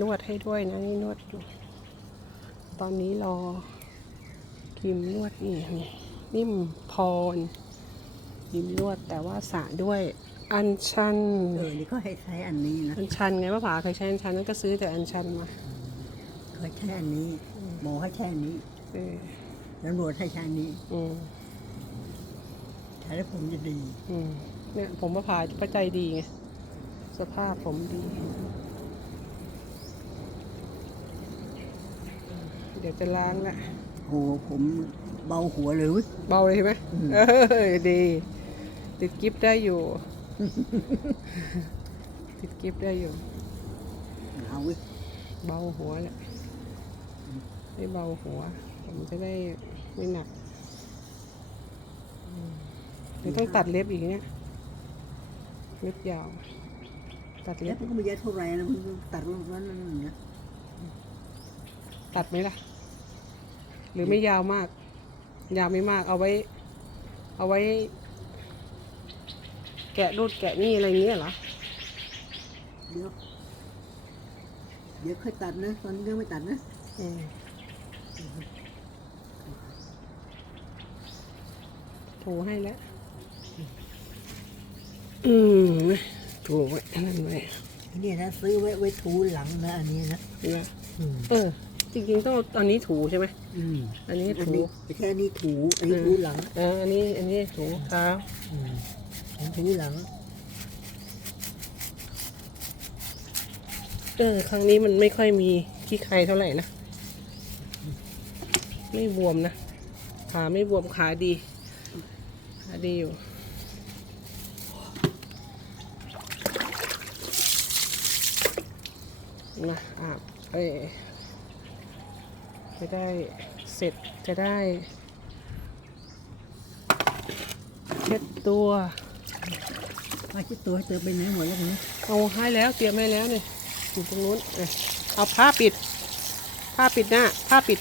นวดให้ด้วยนะนี่นวดอยู่ ตอนนี้รอครีมนวดนี่นี่นิ่มพรครีมนวดแต่ว่าสระด้วย อัญชันเออนี่ก็ให้ใช้อันนี้นะอัญชันไงป้าผาเคยใช้อัญชันนั่นก็ซื้อแต่อัญชันมาเคยใช้อันนี้หมอให้ใช้อันนี้เออแล้วนวดให้ใช้อันนี้อืมใช้แล้วผมจะดีอืมเนี่ยผมป้าผาประใจดีไงสภาพผมดี เดี๋ยวจะล้างละโอ้ผมเบาหัวเลยเว้ยเบาเลยใช่ไหมอืมเออดี ติดกิฟต์ได้อยู่ ติดกิฟต์ได้อยู่ เอาเว้ยเบาหัวแหละไม่เบาหัว ผมจะได้ไม่หนักอืมเดี๋ยวต้องตัดเล็บอีกเนี่ยเล็บยาว ตัดแล้เล็วบมันก็ไม่เยอะเท่าไหร่นะมันตัดลงนั้นนั่นนะตัดไหมล่ะ หรือไม่ยาวมาก ยาวไม่มาก เอาไว้ เอาไว้ แกะรูดแกะนี่อะไรอย่างเงี้ยเหรอ เดี๋ยว เดี๋ยวค่อยตัดนะ ตอนนี้ยังไม่ตัดนะอืมถูให้แล้ว อืมถูไว้นั่นไว้อันนี้นะซื้อไว้ไว้ถูหลังนะอันนี้นะนะอืมเออ จริงๆต้องเอาอันนี้ถูใช่ไหมอืมอันนี้อันถูนี้ไม่ใช่อันนี้ถูอันนี้ถูหลังเอออันนี้อันนี้ถูเท้าอืมอันนี้ถูหลัง เออครั้งนี้มันไม่ค่อยมีขี้ใครเท่าไหร่นะ ไม่บวมนะขาไม่บวมขาดีขาดีอยู่ นะอาบเอ้ย จะได้เสร็จจะได้เช็ดตัวมาชิดตัวให้เธอไปไหนหมดแล้วนะเอาให้แล้วเตรียมให้แล้วเนี่ยอยู่ตรงนู้นเอ้ยเอาผ้าปิด ผ้าปิดหน้าผ้าปิด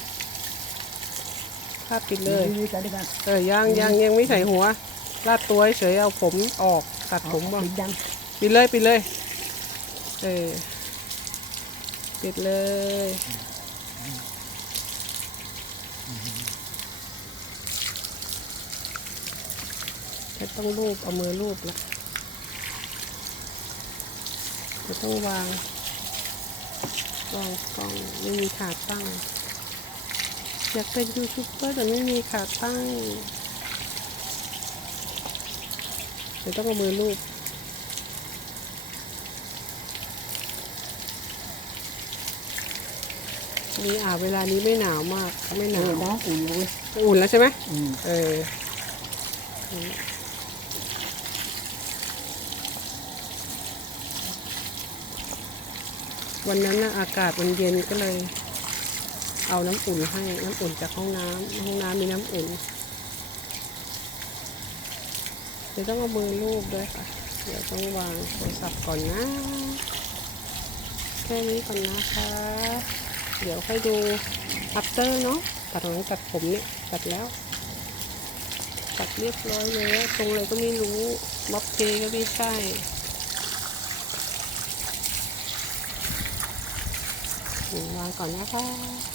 ผ้าปิดเลยนี่กันด้วยกันเออยังยังยังไม่ใส่หัวลาดตัวเฉยๆเอาผมออกตัดผมบ้างปิดยังปิดเลยปิดเลยเออปิดเลย จะต้องรูปเอามือรูปละจะต้องวางวางกล้องไม่มีขาตั้ง อยากเป็นยูทูบเบอร์แต่ไม่มีขาตั้งเดี๋ยวต้องเอามือรูป นี่อาบเวลานี้ไม่หนาวมาก ไม่หาวเอนอน้องอุ่นเลยอุ่นแล้วใช่ไหมอืมเออวันนั้นนะอากาศมันเย็นก็เลย เอาน้ำอุ่นให้น้ำอุ่นจากห้องน้ำห้องน้ำมีน้ำอุ่นเดี๋ยวต้องเอามือลูบด้วยค่ะ เดี๋ยวต้องวางโทรศัพท์ก่อนนะ แค่นี้ก่อนนะคะ เดี๋ยวค่อยดูปัตเตอร์เนาะตัดหลังตัดผมเนี่ยตัดแล้วตัดเรียบร้อยแล้วตรงอะไรก็ไม่รู้ม็อบเทก็ไม่ใช่วางก่อนนะคะ